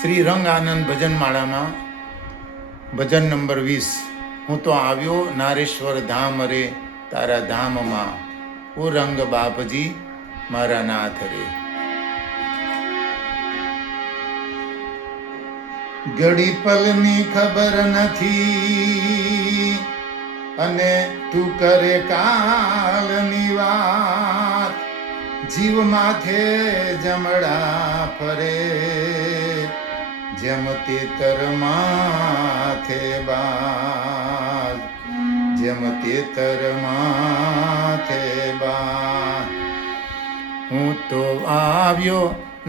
શ્રી રંગ આનંદ ભજનમાળામાં ભજન નંબર 20. હું તો આવ્યો નારેશ્વર ધામ રે તારા ધામમાં, ઓ રંગ બાપજી મારા નાથ રે. ઘડી પલની ખબર નથી અને તું કરે કાલની વાત, જીવ માથે જમડા ફરે જેમ તેતર માથે બાજ, જેમ તેતર માથે બાજ. હું તો આવ્યો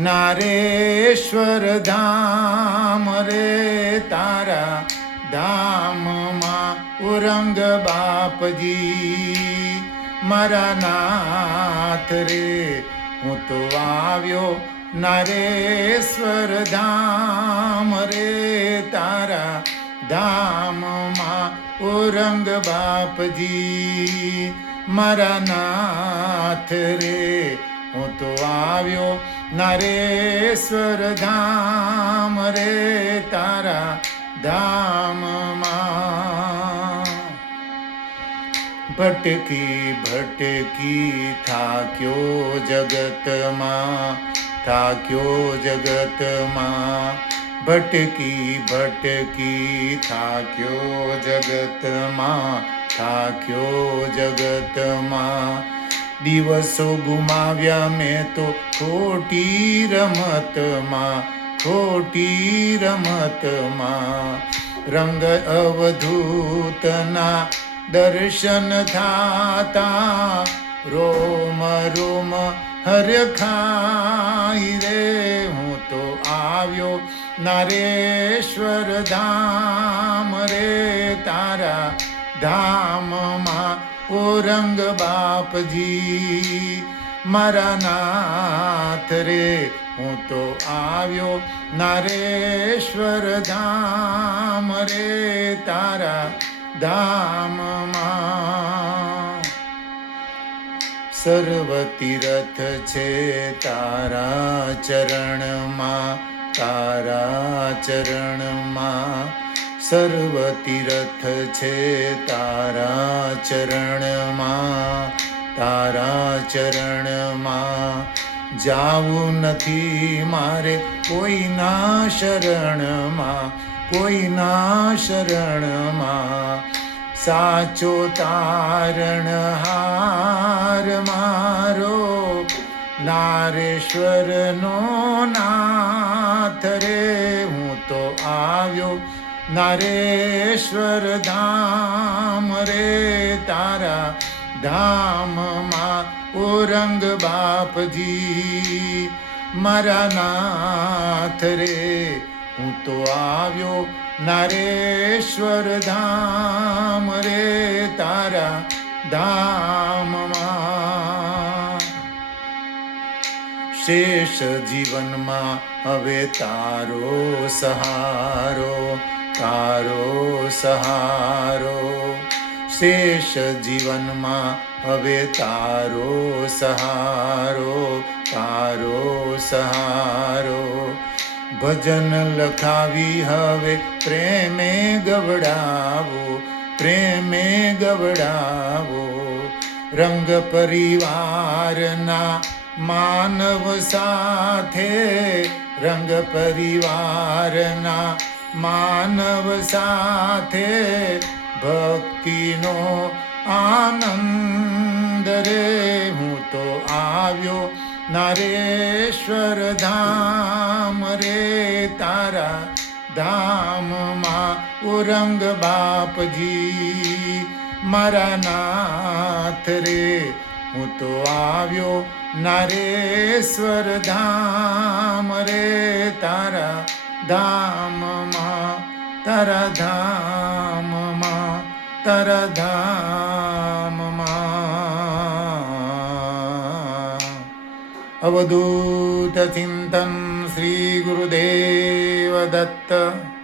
નારેશ્વર ધામ રે તારા ધામમાં, ઉરંગ બાપજી મારા નાથ રે. હું તો આવ્યો નારેશ્વર ધામ રે તારા ધામમાં, ઉરંગ બાપજી મારા નાથ રે. હું તો આવ્યો નારેશ્વર ધામ રે તારા ધામમાં. ભટકી ભટકી થાક્યો જગતમાં, થાક્યો જગતમાં, ભટકી ભટકી થાક્યો જગતમાં, થાક્યો જગતમાં. દિવસો ગુમાવ્યા મેં તો ખોટી રમતમાં, ખોટી રમતમાં. રંગ અવધૂતના દર્શન થાતા, રોમ રોમ હરખાઈ રે. હું તો આવ્યો નારેશ્વર ધામ રે તારા ધામમાં, ઓરંગ બાપજી મારા નાથ રે. હું તો આવ્યો નારેશ્વર ધામ રે તારા ધામમાં. સર્વ તીર્થ છે તારા ચરણમાં, તારા ચરણમાં. સર્વ તીર્થ છે તારા ચરણમાં, તારા ચરણમાં. જાવું નથી મારે કોઈના શરણમાં, કોઈના શરણમાં. સાચો તારણહાર મારો નારેશ્વરનો નાથ રે. હું તો આવ્યો નારેશ્વર ધામ રે તારા ધામમાં, ઓરંગ બાપજી મારા નાથ રે. હું તો આવ્યો નારેશ્વર ધામ રે તારા ધામમાં. શેષ જીવનમાં હવે તારો સહારો, તારો સહારો. શેષ જીવનમાં હવે તારો સહારો, તારો સહારો. ભજન લખાવી હવે પ્રેમે ગવડાવો, પ્રેમે ગવડાવો. રંગ પરિવારના માનવ સાથે, રંગ પરિવારના માનવ સાથે. ભક્તિનો આનંદ રે. હું તો આવ્યો નારેશ્વર ધામ રે તારા ધામમાં, ઉરંગ બાપજી મારા નાથ રે. હું તો આવ્યો નારેશ્વર ધામ રે તારા ધામમાં, તારા ધામમાં, તારા ધામમાં. અવધૂત ચિંતન શ્રી ગુરુદેવ દત્ત.